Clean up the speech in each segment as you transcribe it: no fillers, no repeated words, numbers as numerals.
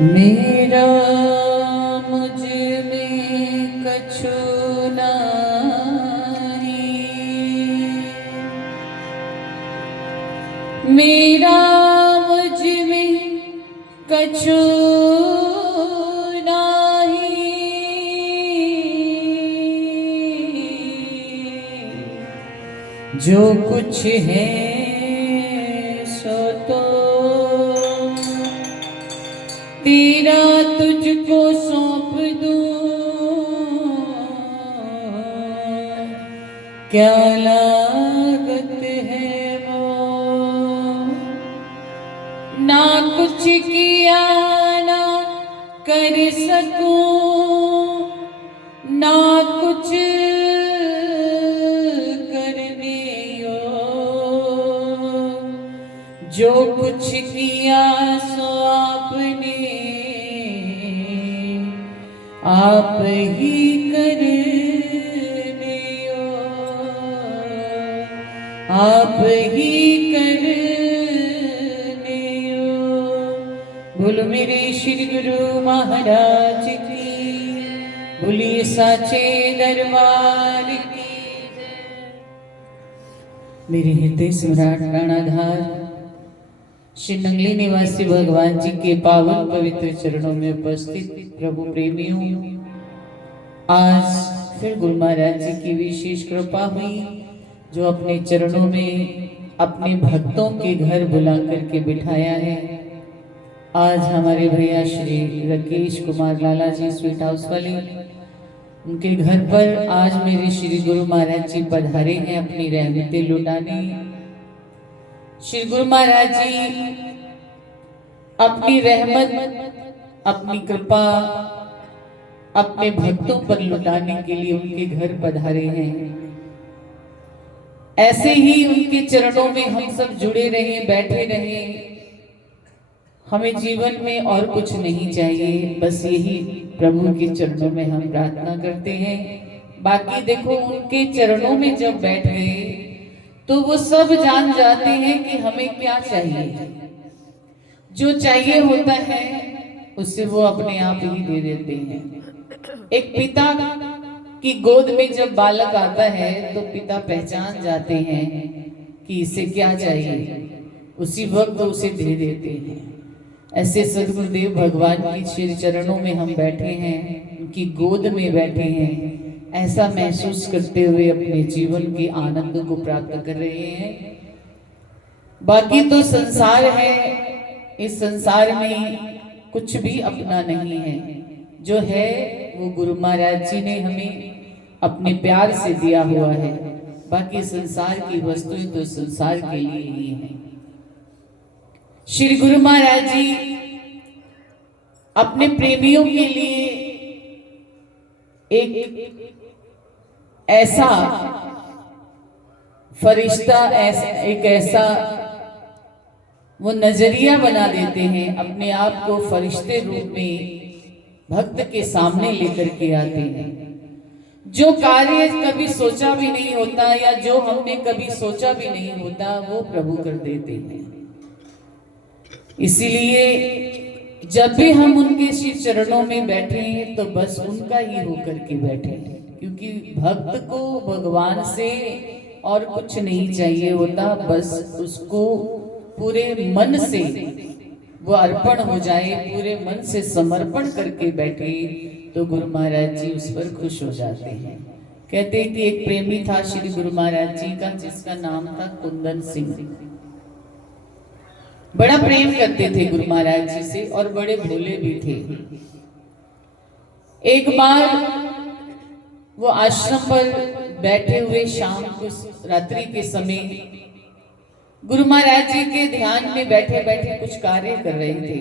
मेरा मुझ में कछु नाही, मेरा मुझ में कछु नाही, जो कुछ है सो तो तेरा तुझको सौंप दूं, क्या लागत है वो। ना कुछ किया ना कर सकूं, ना कुछ करने योग, जो कुछ किया सो आपने आप ही करने योग, आप ही करने योग। बोलो मेरे श्री गुरु महाराज की, बोलिए साचे दरबार की। मेरे हृदय सम्राट प्राणाधार श्री नंगली निवासी भगवान जी के पावन पवित्र चरणों में उपस्थित प्रभु प्रेमियों, आज फिर गुरु महाराज जी की विशेष कृपा हुई, जो अपने चरणों में अपने भक्तों के घर बुला करके बिठाया है। आज हमारे भैया श्री राकेश कुमार लाला जी स्वीट हाउस वाले, उनके घर पर आज मेरे श्री गुरु महाराज जी पधारे हैं अपनी रहमतें लुटाने। श्री गुरु महाराज जी अपनी रहमत, अपनी कृपा अपने भक्तों पर लुटाने के लिए उनके घर पधारे हैं। ऐसे ही उनके चरणों में हम सब जुड़े रहें, बैठे रहें। हमें जीवन में और कुछ नहीं चाहिए, बस यही प्रभु के चरणों में हम प्रार्थना करते हैं। बाकी देखो, उनके चरणों में जब बैठ गए तो वो सब जान जाते हैं कि हमें क्या चाहिए। जो चाहिए होता है उससे वो अपने आप ही दे देते हैं। एक पिता की गोद में जब बालक आता है तो पिता पहचान जाते हैं कि इसे क्या चाहिए, उसी वक्त उसे दे देते हैं। ऐसे सद्गुरुदेव भगवान की श्री चरणों में हम बैठे हैं, उनकी गोद में बैठे हैं, ऐसा महसूस करते हुए अपने जीवन के आनंद को प्राप्त कर रहे हैं। बाकी तो संसार है, इस संसार में कुछ भी अपना नहीं है। जो है वो गुरु महाराज जी ने हमें अपने प्यार से दिया हुआ है। बाकी संसार की वस्तुएं तो संसार के लिए ही है। श्री गुरु महाराज जी अपने प्रेमियों के लिए एक ऐसा फरिश्ता, एक ऐसा वो नजरिया बना देते हैं, अपने आप को फरिश्ते रूप में भक्त के सामने लेकर के आते हैं। जो कार्य कभी सोचा भी नहीं होता या जो हमने कभी सोचा भी नहीं होता, वो प्रभु कर देते हैं। इसीलिए जब भी हम उनके श्री चरणों में बैठे हैं तो बस उनका ही होकर के बैठे हैं, क्योंकि भक्त को भगवान से और कुछ नहीं चाहिए होता, बस उसको पूरे मन से वो अर्पण हो जाए, पूरे मन से समर्पण करके बैठे तो गुरु महाराज जी उस पर खुश हो जाते हैं। कहते हैं कि एक प्रेमी था श्री गुरु महाराज जी का, जिसका नाम था कुंदन सिंह। बड़ा प्रेम करते थे गुरु महाराज जी से और बड़े भोले भी थे। एक बार वो आश्रम पर बैठे हुए शाम को, रात्रि के समय गुरु महाराज जी के ध्यान में बैठे बैठे कुछ कार्य कर रहे थे।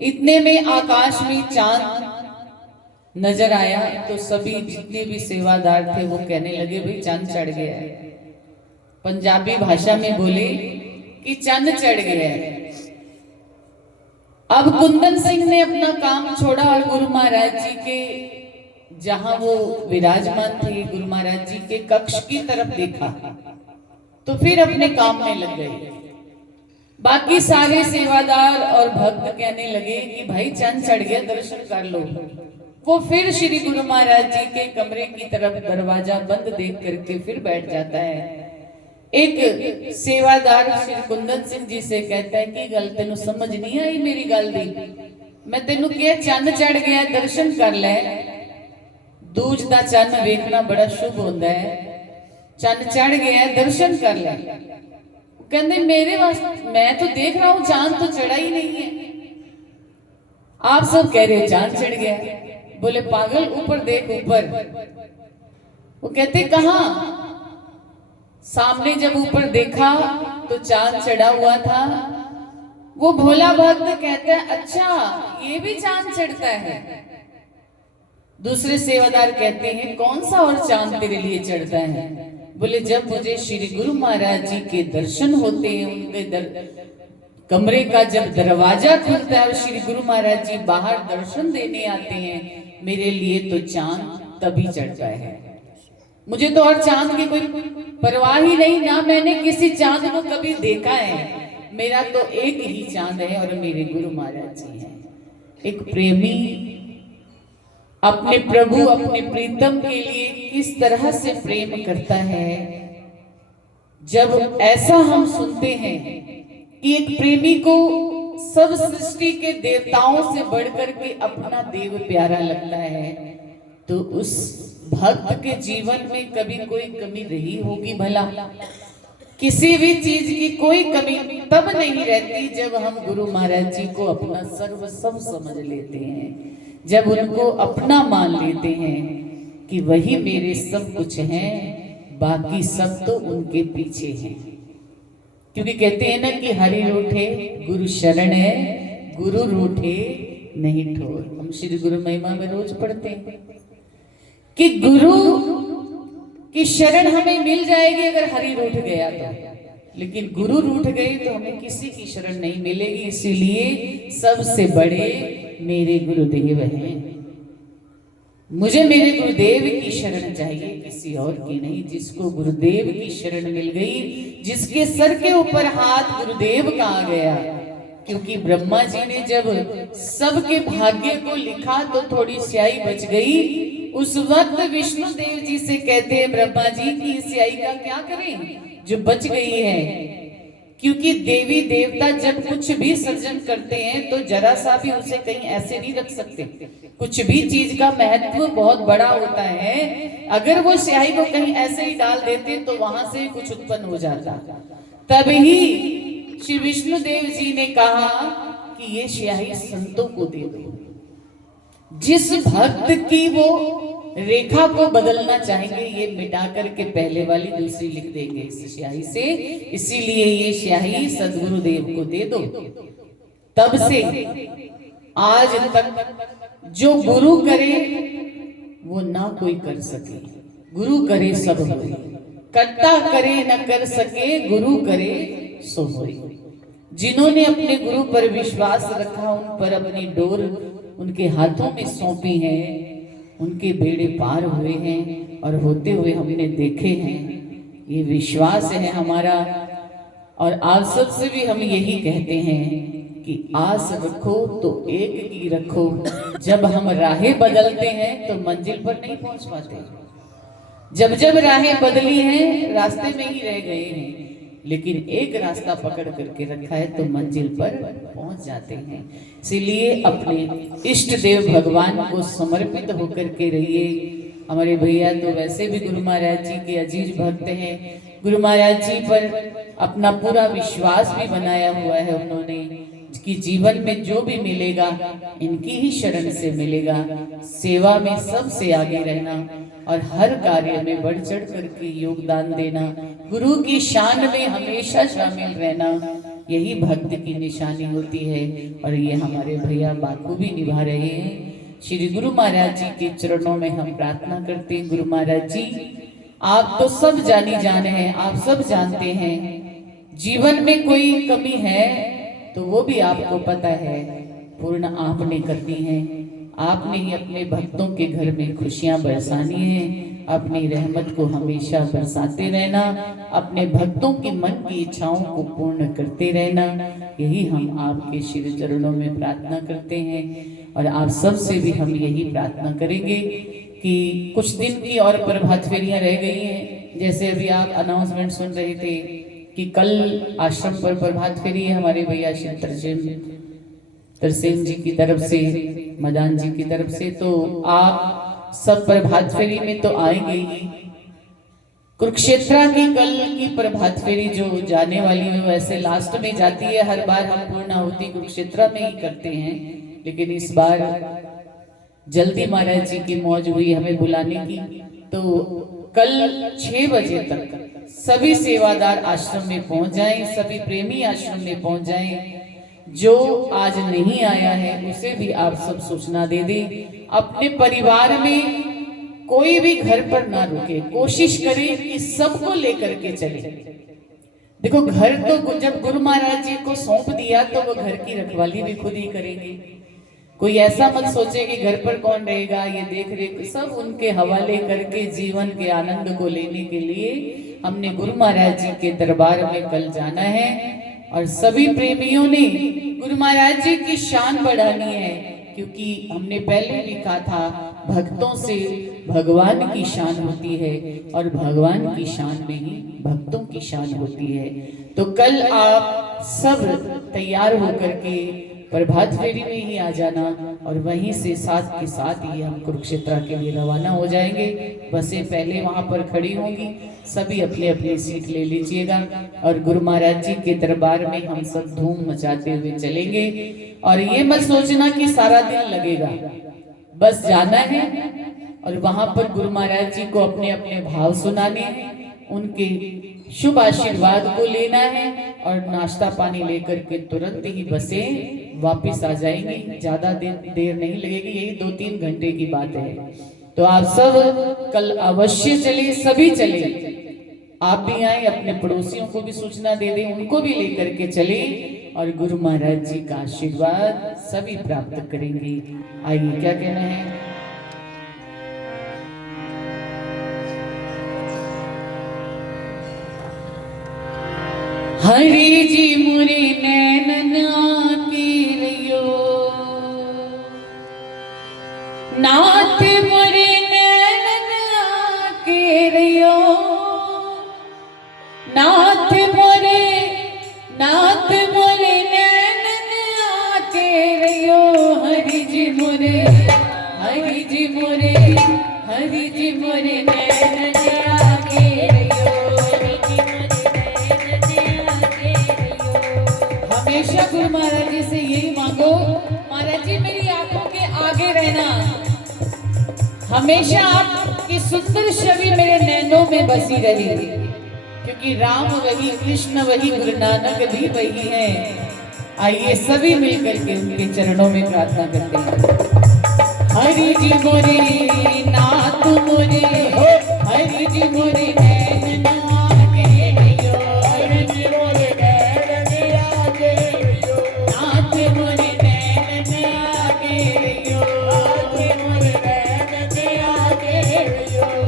इतने में आकाश में चांद नजर आया तो सभी जितने भी सेवादार थे वो कहने लगे, भाई चांद चढ़ गया है। पंजाबी भाषा में बोले कि चंद चढ़ गया है। अब कुंदन सिंह ने अपना काम छोड़ा और गुरु महाराज जी के, जहां वो विराजमान थे, गुरु महाराज जी के कक्ष की तरफ देखा तो फिर अपने काम में लग गए। बाकी सारे सेवादार और भक्त कहने लगे कि भाई चंद चढ़ गया, दर्शन कर लो। वो फिर श्री गुरु महाराज जी के कमरे की तरफ दरवाजा बंद देख करके फिर बैठ जाता है। एक सेवादार श्री कुंदन सिंह जी से कहता है कि गल तेन समझ नहीं आई मेरी गल दी, मैं तेनू क्या चंद चढ़ गया दर्शन कर ले। दूज दा चंद वेखना बड़ा शुभ होता है, चंद चढ़ गया दर्शन कर ले। कहते मेरे वास्ते मैं तो देख रहा हूं चांद तो चढ़ा ही नहीं है। आप सब कह रहे हो चांद चढ़ गया, बोले पागल ऊपर देख ऊपर। वो कहते कहां? सामने जब ऊपर देखा तो चांद चढ़ा हुआ था। वो भोला भक्त कहता है अच्छा ये भी चांद चढ़ता है। दूसरे सेवादार कहते हैं कौन सा और चांद तेरे लिए चढ़ता है? बोले जब मुझे श्री गुरु महाराज जी के दर्शन होते हैं, उनके कमरे का जब दरवाजा खुलता है और श्री गुरु महाराज जी बाहर दर्शन देने आते हैं, मेरे लिए तो चांद तभी चढ़ता है। मुझे तो और चांद की कोई परवाह ही नहीं, ना मैंने किसी चांद को कभी देखा है। मेरा तो एक ही चांद है और मेरे गुरु महाराज जी हैं। एक प्रेमी अपने प्रभु अपने प्रीतम के लिए किस तरह से प्रेम करता है, जब ऐसा हम सुनते हैं कि एक प्रेमी को सब सृष्टि के देवताओं से बढ़कर के अपना देव प्यारा लगता है, तो उस भक्त के जीवन में कभी कोई कमी रही होगी भला? किसी भी चीज की कोई कमी तब नहीं रहती जब हम गुरु महाराज जी को अपना सर्वस्व समझ लेते हैं, जब उनको अपना मान लेते हैं कि वही मेरे सब कुछ हैं, बाकी सब तो उनके पीछे हैं। क्योंकि कहते हैं ना कि हरि रूठे गुरु शरण है, गुरु रूठे नहीं ठोर। हम श्री गुरु महिमा में रोज पढ़ते हैं कि गुरु की शरण हमें मिल जाएगी अगर हरि रूठ गया तो, लेकिन गुरु रूठ गए तो हमें किसी की शरण नहीं मिलेगी। इसीलिए सबसे बड़े मेरे गुरुदेव हैं। मुझे मेरे गुरुदेव की शरण चाहिए, किसी और की नहीं। जिसको गुरुदेव की शरण मिल गई, जिसके सर के ऊपर हाथ गुरुदेव का आ गया, क्योंकि ब्रह्मा जी ने जब सबके भाग्य को लिखा तो थोड़ी स्याही बच गई। उस वक्त विष्णु देव जी से कहते हैं ब्रह्मा जी की इस स्याही का क्या करें जो बच गई है। क्योंकि देवी देवता जब कुछ भी सर्जन करते हैं तो जरा सा भी उसे कहीं ऐसे नहीं रख सकते। कुछ भी चीज का महत्व बहुत बड़ा होता है, अगर वो स्याही को कहीं ऐसे ही डाल देते तो वहां से कुछ उत्पन्न हो जाता। तभी श्री विष्णु देव जी ने कहा कि ये स्याही संतों को दे दो। जिस भक्त की वो रेखा को बदलना चाहेंगे ये मिटा करके पहले वाली दूसरी लिख देंगे इस स्याही से। इसीलिए ये स्याही सदगुरु देव को दे दो। तब से आज तक जो गुरु करे वो ना कोई कर सके, गुरु करे सब होए। कट्टा करे न कर सके, गुरु करे सो होए। जिन्होंने अपने गुरु पर विश्वास रखा, उन पर अपनी डोर उनके हाथों में सौंपी है, उनके बेड़े पार हुए हैं और होते हुए हमने देखे हैं। ये विश्वास है हमारा। और आप सबसे भी हम यही कहते हैं कि आस रखो तो एक की रखो। जब हम राहें बदलते हैं तो मंजिल पर नहीं पहुंच पाते। जब जब राहें बदली हैं रास्ते में ही रह गए हैं, लेकिन एक रास्ता पकड़ करके रखा है तो मंजिल पर पहुंच जाते हैं। इसीलिए अपने इष्ट देव भगवान को समर्पित होकर के रहिए। हमारे भैया तो वैसे भी गुरु महाराज जी के अजीज भक्त हैं। गुरु महाराज जी पर अपना पूरा विश्वास भी बनाया हुआ है उन्होंने कि जीवन में जो भी मिलेगा इनकी ही शरण से मिलेगा। सेवा में सबसे आगे रहना और हर कार्य में बढ़ चढ़ करके योगदान देना, गुरु की शान में हमेशा शामिल रहना, यही भक्त की निशानी होती है। और ये हमारे भैया बाखूबी निभा रहे हैं। श्री गुरु महाराज जी के चरणों में हम प्रार्थना करते हैं, गुरु महाराज जी आप तो सब जानी जाने हैं, आप सब जानते हैं। जीवन में कोई कमी है तो वो भी आपको पता है, पूर्ण आपने करनी है। आपने ही अपने भक्तों के घर में खुशियां बरसानी है। अपनी रहमत को हमेशा बरसाते रहना, अपने भक्तों की मन की इच्छाओं को पूर्ण करते रहना, यही हम आपके श्री चरणों में प्रार्थना करते हैं। और आप सब से भी हम यही प्रार्थना करेंगे कि कुछ दिन की और प्रभात फेरियां रह गई हैं। जैसे अभी आप अनाउंसमेंट सुन रहे थे कि कल आश्रम पर प्रभात फेरी है, हमारे भैया श्री तरसेम जी की तरफ से, मदान जी की तरफ से, तो आप सब प्रभात फेरी में तो आएंगे ही। कुरुक्षेत्र की कल की प्रभात फेरी जो जाने वाली है, वैसे लास्ट में जाती है, हर बार हम पूर्णाहुति कुरुक्षेत्र में ही करते हैं, लेकिन इस बार जल्दी महाराज जी की मौज हुई हमें बुलाने की। तो कल 6 बजे तक सभी सेवादार आश्रम में पहुंच जाएं, सभी प्रेमी आश्रम में पहुंच जाएं। जो आज नहीं आया है उसे भी आप सब सूचना दे दें। अपने परिवार में कोई भी घर पर ना रुके, कोशिश करें कि सबको लेकर के चले। देखो, घर तो जब गुरु महाराज जी को सौंप दिया तो वो घर की रखवाली भी खुद ही करेंगे। कोई ऐसा मत सोचे कि घर पर कौन रहेगा, ये देख रेख सब उनके हवाले करके जीवन के आनंद को लेने के लिए हमने गुरु महाराज जी के दरबार में कल जाना है। और सभी प्रेमियों ने गुरु महाराज जी की शान बढ़ानी है, क्योंकि हमने पहले लिखा था भक्तों से भगवान की शान होती है और भगवान की शान में ही भक्तों की शान होती है। तो कल आप सब तैयार होकर के प्रभात फेरी में ही आ जाना, और वहीं से साथ के साथ ही हम कुरुक्षेत्र के लिए रवाना हो जाएंगे। बसें पहले वहां पर खड़ी होंगी, सभी अपने अपने सीट ले लीजिएगा और गुरु महाराज जी के दरबार में हम सब धूम मचाते हुए चलेंगे। और ये मत सोचना कि सारा दिन लगेगा, बस जाना है और वहां पर गुरु महाराज जी को अपने अपने भाव सुनाने हैं, उनके शुभ आशीर्वाद को लेना है और नाश्ता पानी लेकर के तुरंत ही बसें वापस आ जाएंगी। ज्यादा देर नहीं लगेगी, यही 2-3 घंटे की बात है। तो आप सब कल अवश्य चले, सभी चले, आप भी आए, अपने पड़ोसियों को भी सूचना दे दें, उनको भी लेकर के चले और गुरु महाराज जी का आशीर्वाद सभी प्राप्त करेंगे। आइए, क्या कहना है? हरि जी मुरे नैनना के रयो, नाथ मुरे नैनना के रयो, नाथ मोरे नैनना के रयो। हरि जी मोरे नैनना के रयो। हमेशा गुरु महाराज जी से यही मांगो, महाराज जी मेरी आंखों के आगे रहना, हमेशा आपकी सुंदर छवि मेरे नैनों में बसी रही, क्योंकि राम वही, कृष्ण वही, गुरु नानक भी वही है। आइए सभी मिलकर के उनके चरणों में प्रार्थना करते हैं। हरि जी मोरे नाथ मोरे, हरि जी मोरे नैनना के रयो, हरि जी मोरे नैनना के रयो, नाथ मोरे नैनना के रयो,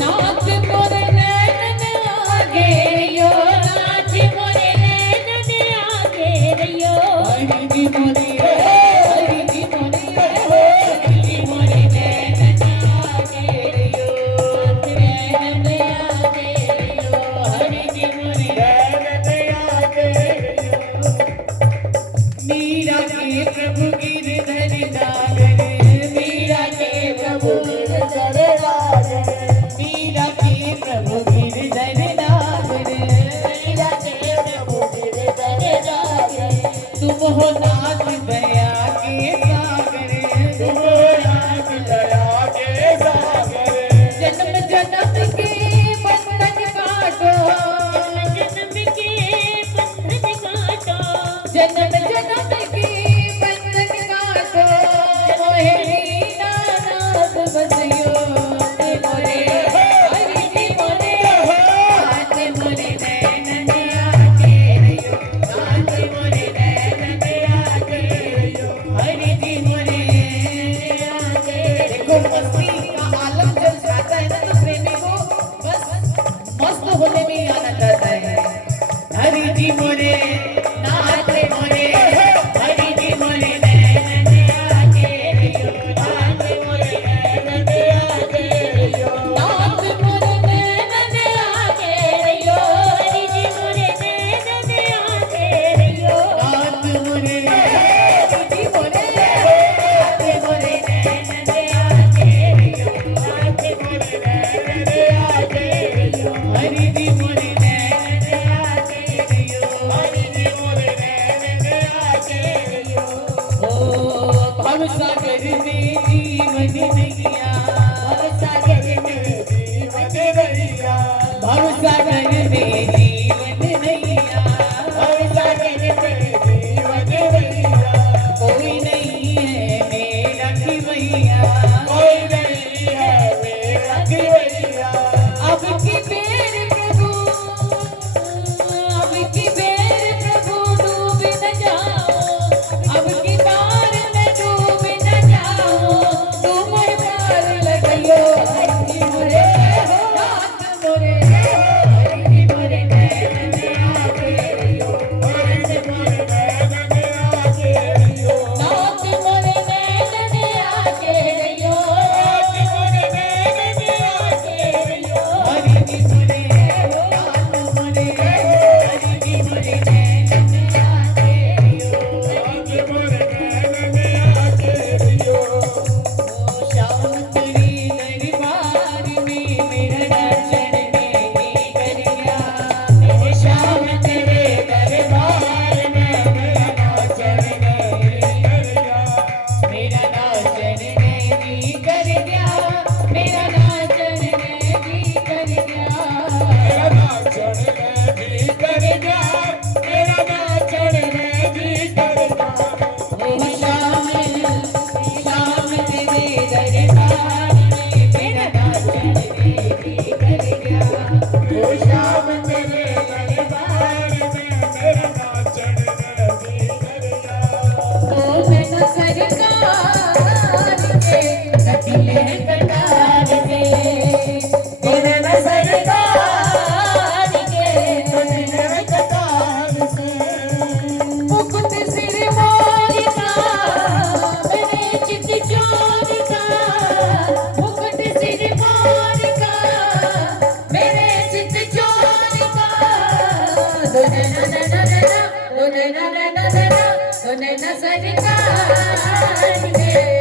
नाथ मोरे नैनना के रयो, नाथ मोरे नैनना के रयो, नाथ मोरे नैनना के रयो। हरि जी मोरे, हरि जी मोरे, हरि जी मोरे नैनना के रयो, नैनना के रयो, हरि जी मोरे नैनना के रयो। मीरा के प्रभु गिरधर नागर, मीरा के प्रभु गिरधर नागर, मीरा के प्रभु गिरधर नागर, मीरा के प्रभु गिरधर नागर। तुम हो नाथ दया के सागर, तुम हो नाथ दया के सागर। जन्म जन्म के बंधन काटो, जन्म के बंधन काटो, जन्म जन्म के बंधन काटो। मोहे दीनानाथ बसियो मोरे, हरि जी मोरे, नाथ मोरे नैनना के रयो, नाथ मोरे नैनना जी मोरे नाथ मोरे हरि जी मोरे नैन आगे रियो नाथ मोरे नैन आगे रियो नाथ मोरे नैन आगे रियो हरि जी मोरे नैन आगे रियो नाथ मोरे हरि जी मोरे नाथ मोरे नैन आगे रियो नाथ मोरे नैन आगे रियो हरि जी मोरे भवसागर में जीवन नैया भवसागर में जीवन नैया भवसागर में जीवन नैया भवसागर में जीवन नैया कोई नहीं है मेरा खिवैया कोई नहीं है मेरा खिवैया अब की बेर प्रभु अब की बेर प्रभु डूब न जाओ अब की बार में डूब न जाओ तुम पार लगइयो हरि मोरे नाथ मोरे हरि मोरे नैन आगे रियो हरि मोरे नैन आगे रियो नाथ मोरे नैन आगे रियो नाथ मोरे नैन आगे रियो हरि मोरे नाथ मोरे हरि मोरे नैन आगे रियो नाथ मोरे नैन आगे रियो श्याम तेरी दरबार में मेरा नाचन नहीं करिया मेरे श्याम तेरे दरबार में मेरा नाचन नहीं करिया मेरा नाचन नहीं करिया मेरा नाचन नहीं करिया मेरा नाचन नहीं करिया मेरा नाचन नहीं करिया ओ श्याम श्याम तेरे दरबार में मेरा नाचन नहीं करिया ओ श्याम तेरे दरबार में मेरा नाचन नहीं करिया ओ मैं न सरकार के कटिले कटार के ओ मैं न सरकार के कटिले कटार से मुकुट सिर मोर का मेरे चित चोर का मुकुट सिर मोर का मेरे चित चोर का दो नैना दो नैना दो नैना सरकार के